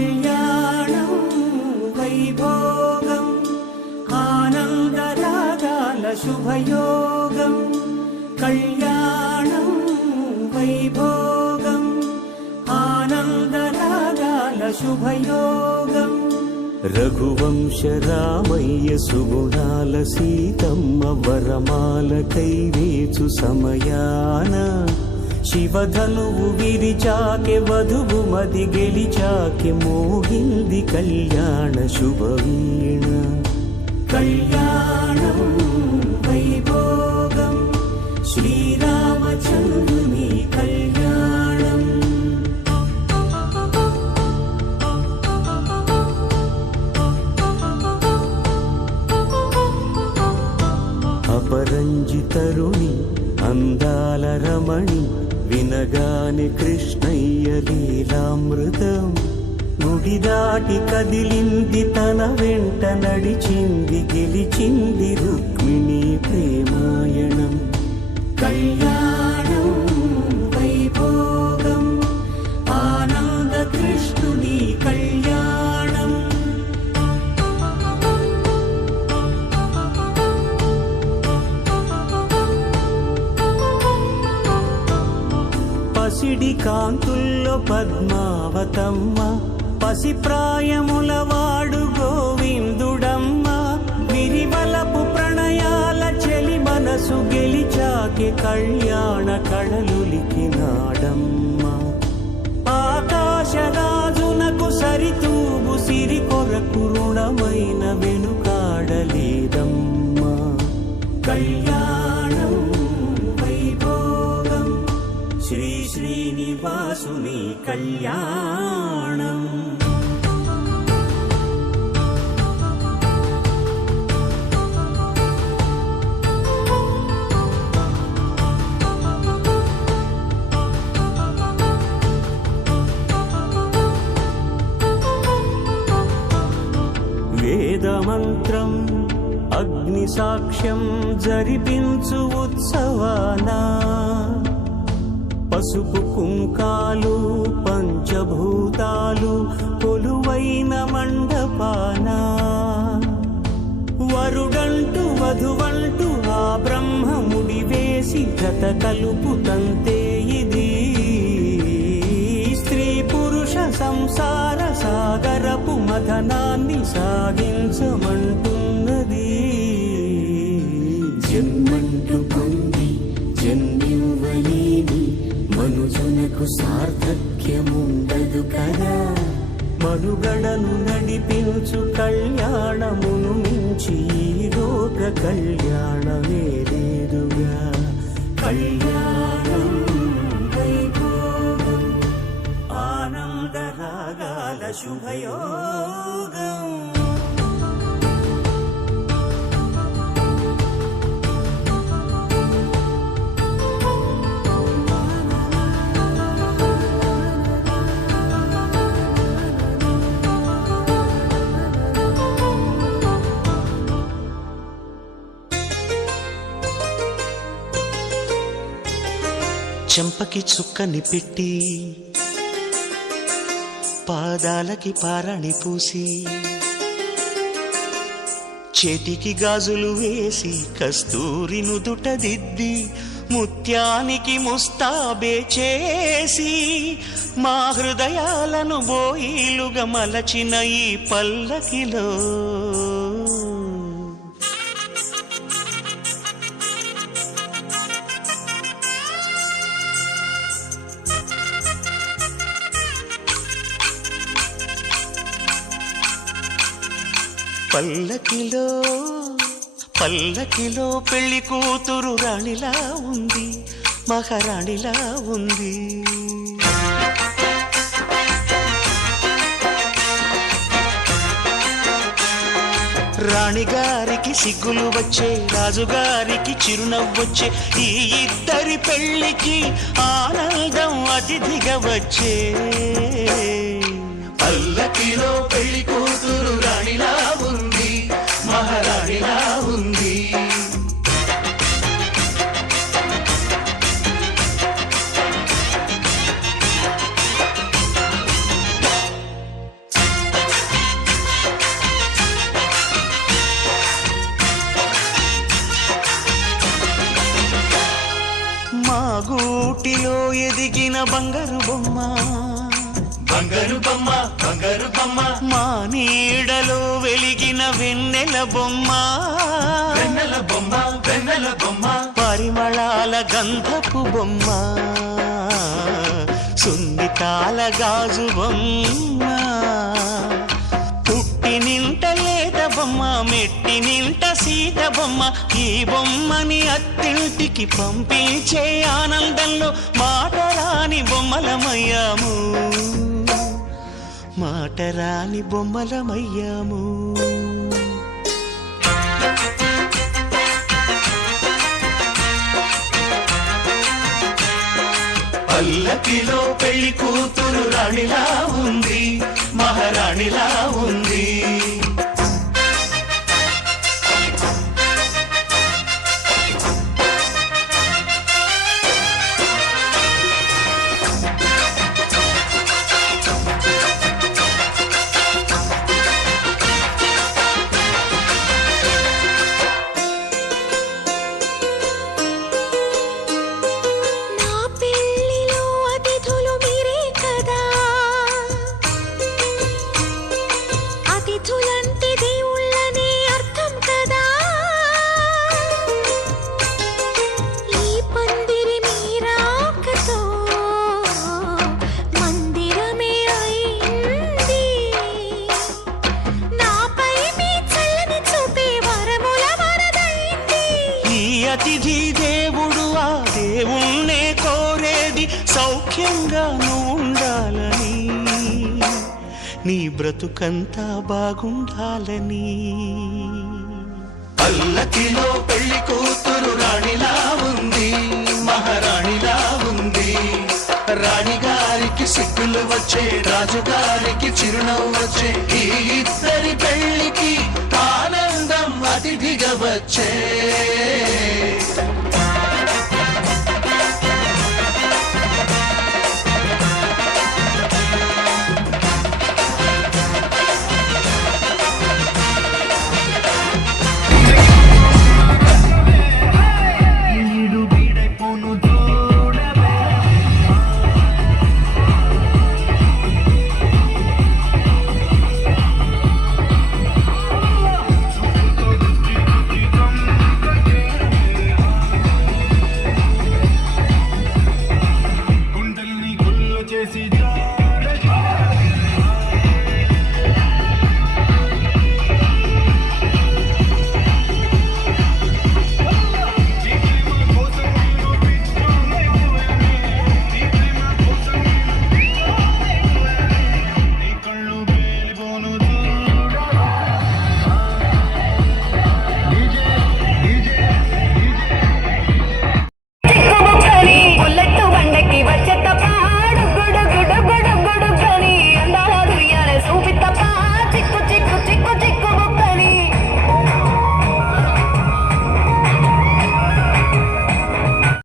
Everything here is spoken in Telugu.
కళ్యాణం వైభోగం ఆనందరాగాల శుభయోగం. కళ్యాణం వైభోగం ఆనందరాగాల శుభయోగం. రఘువంశ రామయ్య సుగుణాల సీతమ్మ వరమాల కైవేచు సమయాన శివధనువు విరిచాకె వధువు మది గెలిచాకె మోగింది కళ్యాణ శుభవీణ. కళ్యాణం వైభోగం శ్రీరామచంద్రుని కళ్యాణం. అపరంజి తరుణి అందాల రమణి వినగానే కృష్ణయ్య లీలామృతం. గుడి దాటి కదిలింది తన వెంట నడిచింది గెలిచింది రుక్మిణి ప్రేమాయణం. కళ్యాణం వైభోగం ఆనంద కృష్ణుని కళ్యాణం. పసిడి కాంతుల్లో పద్మావతమ్మ పసిప్రాయముల వాడు గోవిందుడమ్మ. విరివలపు ప్రణయాల చెలి మనసు గెలిచాకే కళ్యాణ కళలులికినాడమ్మ. ఆకాశరాజునకు సరితూగు సిరి కొరకు రుణమైన వెనుకాడలేదమ్మ. కళ్యాణం వైభోగం శ్రీ శ్రీనివాసుని కళ్యాణం. వేదమంత్రం అగ్ని సాక్ష్యం జరిపించు ఉత్సవానా. పసుపు కుంకాలు పంచభూతాలు కొలువైన మండపాన. వరుడంటూ వధువంటూ ఆ బ్రహ్మముడి వేసి జత కలుపుతంతే ఇది. స్త్రీ పురుష సంసార సాగరపు మథనాన్ని సాగించమంటున్నది. జన్మంటూ పొంది జన్మివ్వలేని మనుజునకు సార్థక్యముండదు కదా. మనుగడను నడిపించు కళ్యాణమును మించి ఈ లోక కళ్యాణమే లేదుగా. కళ్యాణం వైభోగం ఆనందరాగాల శుభయోగం. చెంపకి చుక్కని పెట్టి పాదాలకి పారాణి పూసి చేతికి గాజులు వేసి కస్తూరి నుదుట దిద్ది ముత్యానికి ముస్తాబే చేసి మా హృదయాలను బోయిలుగా మలచిన ఈ పల్లకిలో పల్లకిలో పల్లకిలో పెళ్లి కూతురు రాణిలా ఉంది, మహారాణిలా ఉంది. రాణిగారికి సిగ్గులు వచ్చే, రాజుగారికి చిరునవ్వొచ్చే, ఈ ఇద్దరి పెళ్లికి ఆనందం అతిథిగా వచ్చే. పల్లకిలో పెళ్లి కూతురు రాణిలా ఉంది, మహారాణిలా ఉంది. బంగారు బొమ్మ, బంగారు బొమ్మ, బంగారు బొమ్మ, మా నీడలో వెలిగిన వెన్నెల బొమ్మ, వెన్నెల బొమ్మ, వెన్నెల బొమ్మ, పరిమళాల గంధపు బొమ్మ, సున్నితాల గాజు బొమ్మ, పుట్టి నింట లేత బొమ్మ, మెట్టి నింట సీత బొమ్మ, ఈ బొమ్మని అత్తింటికి పంపించే ఆనందంలో మాటరాని బొమ్మలమయ్యాము, మాటరాని బొమ్మలమయ్యాము. పల్లకిలో పెళ్లి కూతురు రాణిలా ఉంది, మహారాణిలా ఉంది. అతిథి దేవుడు ఆ దేవుణ్ణే కోరేది సౌఖ్యంగా నువ్వు ఉండాలని, నీ బ్రతుకంతా బాగుండాలని. పల్లకిలో పెళ్లి కూతురు రాణిలా ఉంది, మహారాణిలా ఉంది. రాణిగారికి సిగ్గులు వచ్చే, రాజుగారికి చిరునవ్వు వచ్చే, ఈ ఇద్దరి పెళ్లికి ఆనందం అతిథిగా వచ్చే.